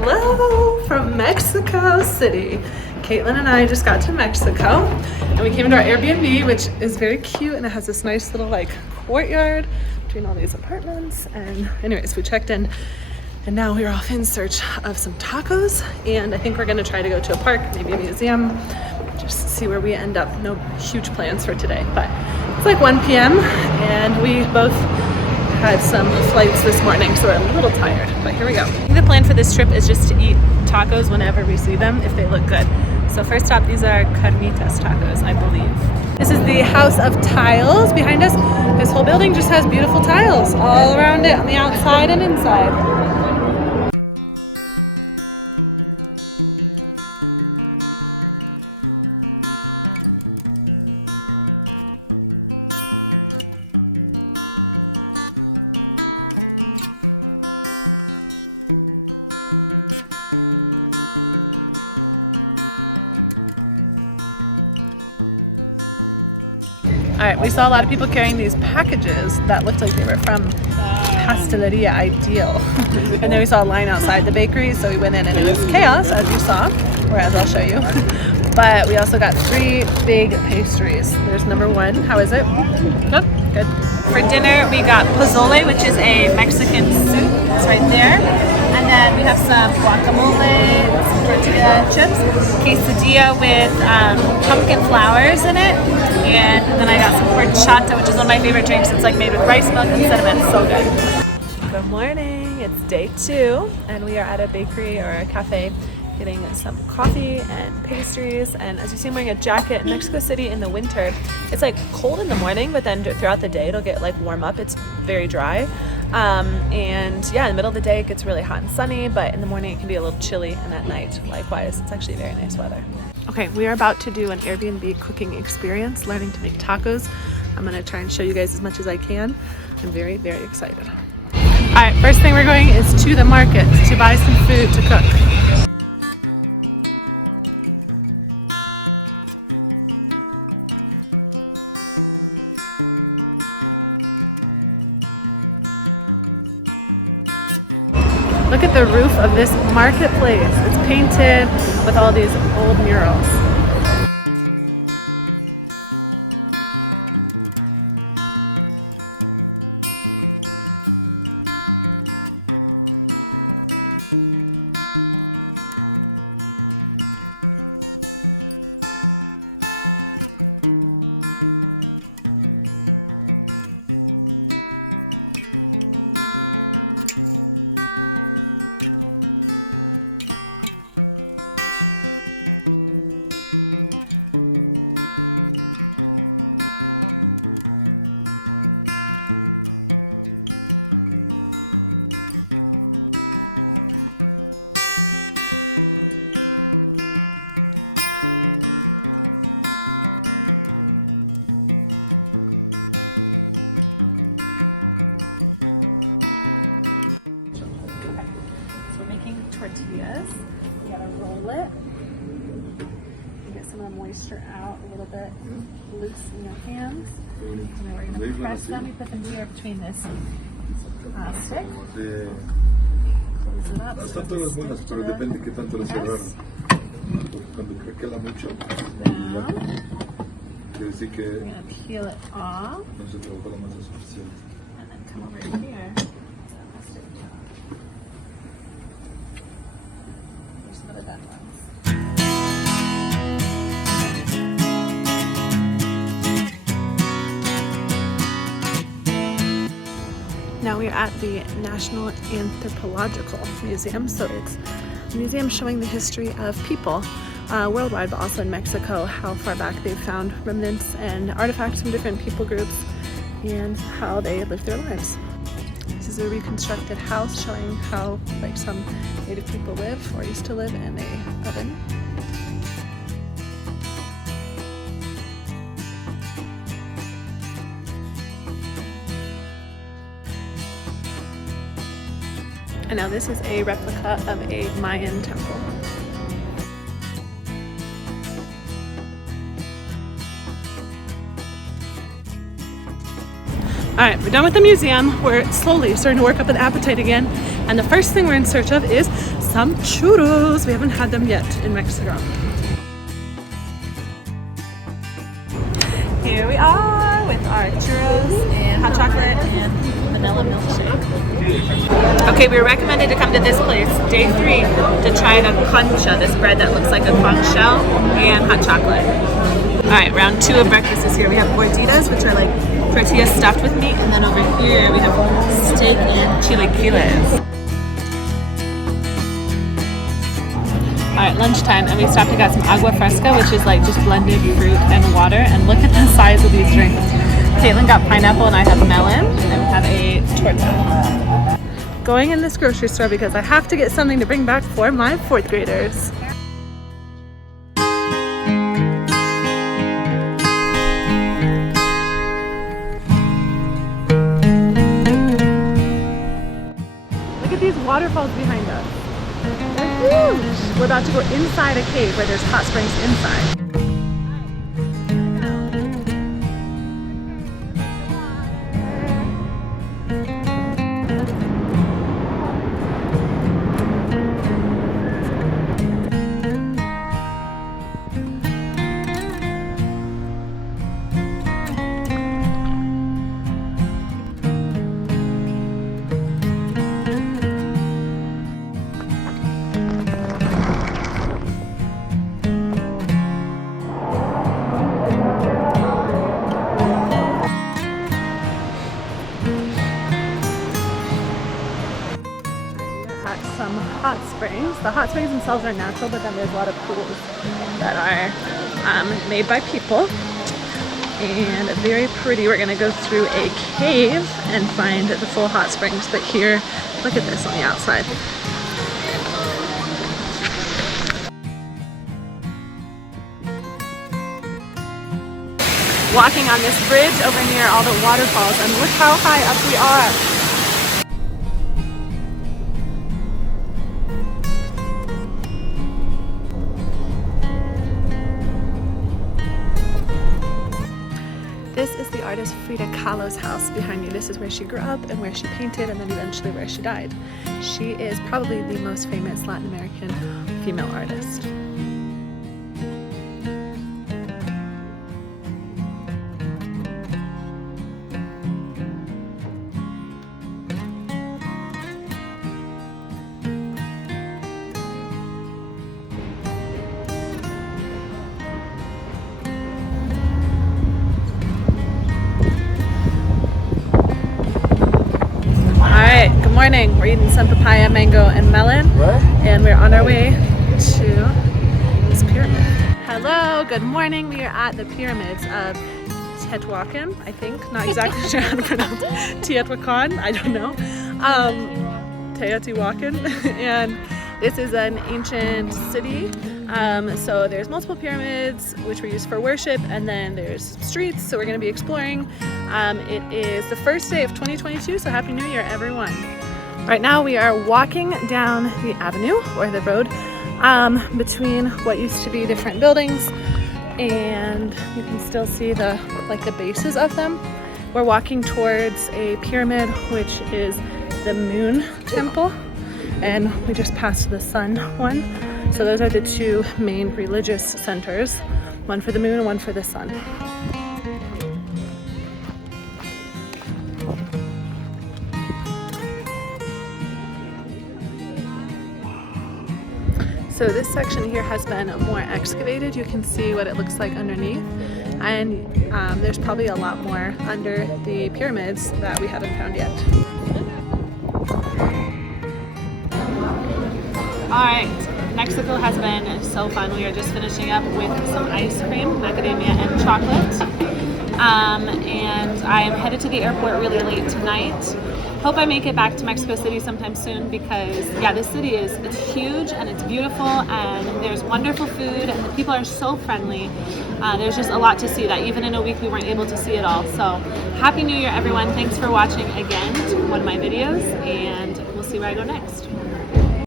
Hello from Mexico City. Caitlin and I just got to Mexico and we came into our Airbnb, which is very cute, and it has this nice little like courtyard between all these apartments. And anyways, we checked in and now we're off in search of some tacos, and I think we're gonna try to go to a park, maybe a museum, just see where we end up. No huge plans for today, but it's like 1 p.m. and we both had some flights this morning, so we're a little tired, but here we go. The plan for this trip is just to eat tacos whenever we see them, if they look good. So first stop, these are carnitas tacos, I believe. This is the House of Tiles behind us. This whole building just has beautiful tiles all around it on the outside and inside. Alright, we saw a lot of people carrying these packages that looked like they were from Pasteleria Ideal. And then we saw a line outside the bakery, so we went in and it was chaos, as you saw, or as I'll show you. But we also got 3 big pastries. There's number 1. How is it? Yep, good. For dinner, we got pozole, which is a Mexican soup. It's right there. And then we have some guacamole, some tortilla chips, quesadilla with pumpkin flowers in it. And then I got some horchata, which is one of my favorite drinks. It's like made with rice milk and cinnamon. So good. Good morning. It's day 2, and we are at a bakery or a cafe getting some coffee and pastries. And as you see, I'm wearing a jacket. In Mexico City in the winter, it's like cold in the morning, but then throughout the day it'll get like warm up. It's very dry. And yeah, in the middle of the day it gets really hot and sunny, but in the morning it can be a little chilly, and at night likewise. It's actually very nice weather. Okay, we are about to do an Airbnb cooking experience, learning to make tacos. I'm gonna try and show you guys as much as I can. I'm very, very excited. All right, first thing we're going is to the market to buy some food to cook. Look at the roof of this marketplace. It's painted with all these old murals. Moisture out a little bit loose in your hands. And then we're going to press them. You put them here between this stick. Close it up. So it's buenas, pero depende qué tanto la cerraron. Porque cuando craquela mucho. Now, we're going to peel it off. And then come over here. Here's some of the done ones. Now we're at the National Anthropological Museum, so it's a museum showing the history of people worldwide, but also in Mexico, how far back they've found remnants and artifacts from different people groups and how they lived their lives. This is a reconstructed house showing how like some Native people live or used to live in a oven. And now this is a replica of a Mayan temple. Alright, we're done with the museum. We're slowly starting to work up an appetite again. And the first thing we're in search of is some churros. We haven't had them yet in Mexico. Here we are with our churros and hot chocolate and vanilla milkshake. Okay, we were recommended to come to this place, day 3, to try the concha, this bread that looks like a conch shell, and hot chocolate. Alright, round 2 of breakfast is here. We have gorditas, which are like tortillas stuffed with meat, and then over here we have steak and chilaquiles. Alright, lunchtime, and we stopped and got some agua fresca, which is like just blended fruit and water, and look at the size of these drinks. Caitlin got pineapple and I have melon, and we have a torta. Going in this grocery store because I have to get something to bring back for my 4th graders. Look at these waterfalls behind us. They're huge. We're about to go inside a cave where there's hot springs inside. Some hot springs. The hot springs themselves are natural, but then there's a lot of pools that are made by people, and very pretty. We're gonna go through a cave and find the full hot springs, but here, look at this on the outside. Walking on this bridge over near all the waterfalls, and look how high up we are. This is the artist Frida Kahlo's house behind me. This is where she grew up and where she painted, and then eventually where she died. She is probably the most famous Latin American female artist. Good morning. We're eating some papaya, mango, and melon, and we're on our way to this pyramid. Hello, good morning. We are at the pyramids of Teotihuacan, I think. Not exactly sure how to pronounce it. Teotihuacan, I don't know. Teotihuacan. And this is an ancient city. So there's multiple pyramids which were used for worship, and then there's streets, so we're going to be exploring. It is the first day of 2022, so Happy New Year, everyone. Right now we are walking down the avenue, or the road, between what used to be different buildings, and you can still see the bases of them. We're walking towards a pyramid, which is the Moon Temple, and we just passed the Sun one. So those are the two main religious centers, one for the moon and one for the sun. So this section here has been more excavated. You can see what it looks like underneath, and there's probably a lot more under the pyramids that we haven't found yet. Alright, Mexico has been so fun. We are just finishing up with some ice cream, macadamia and chocolate. And I am headed to the airport really late tonight. Hope I make it back to Mexico City sometime soon, because yeah, this city it's huge and it's beautiful, and there's wonderful food and the people are so friendly. There's just a lot to see that even in a week we weren't able to see it all. So Happy New Year, everyone. Thanks for watching again to one of my videos, and we'll see where I go next.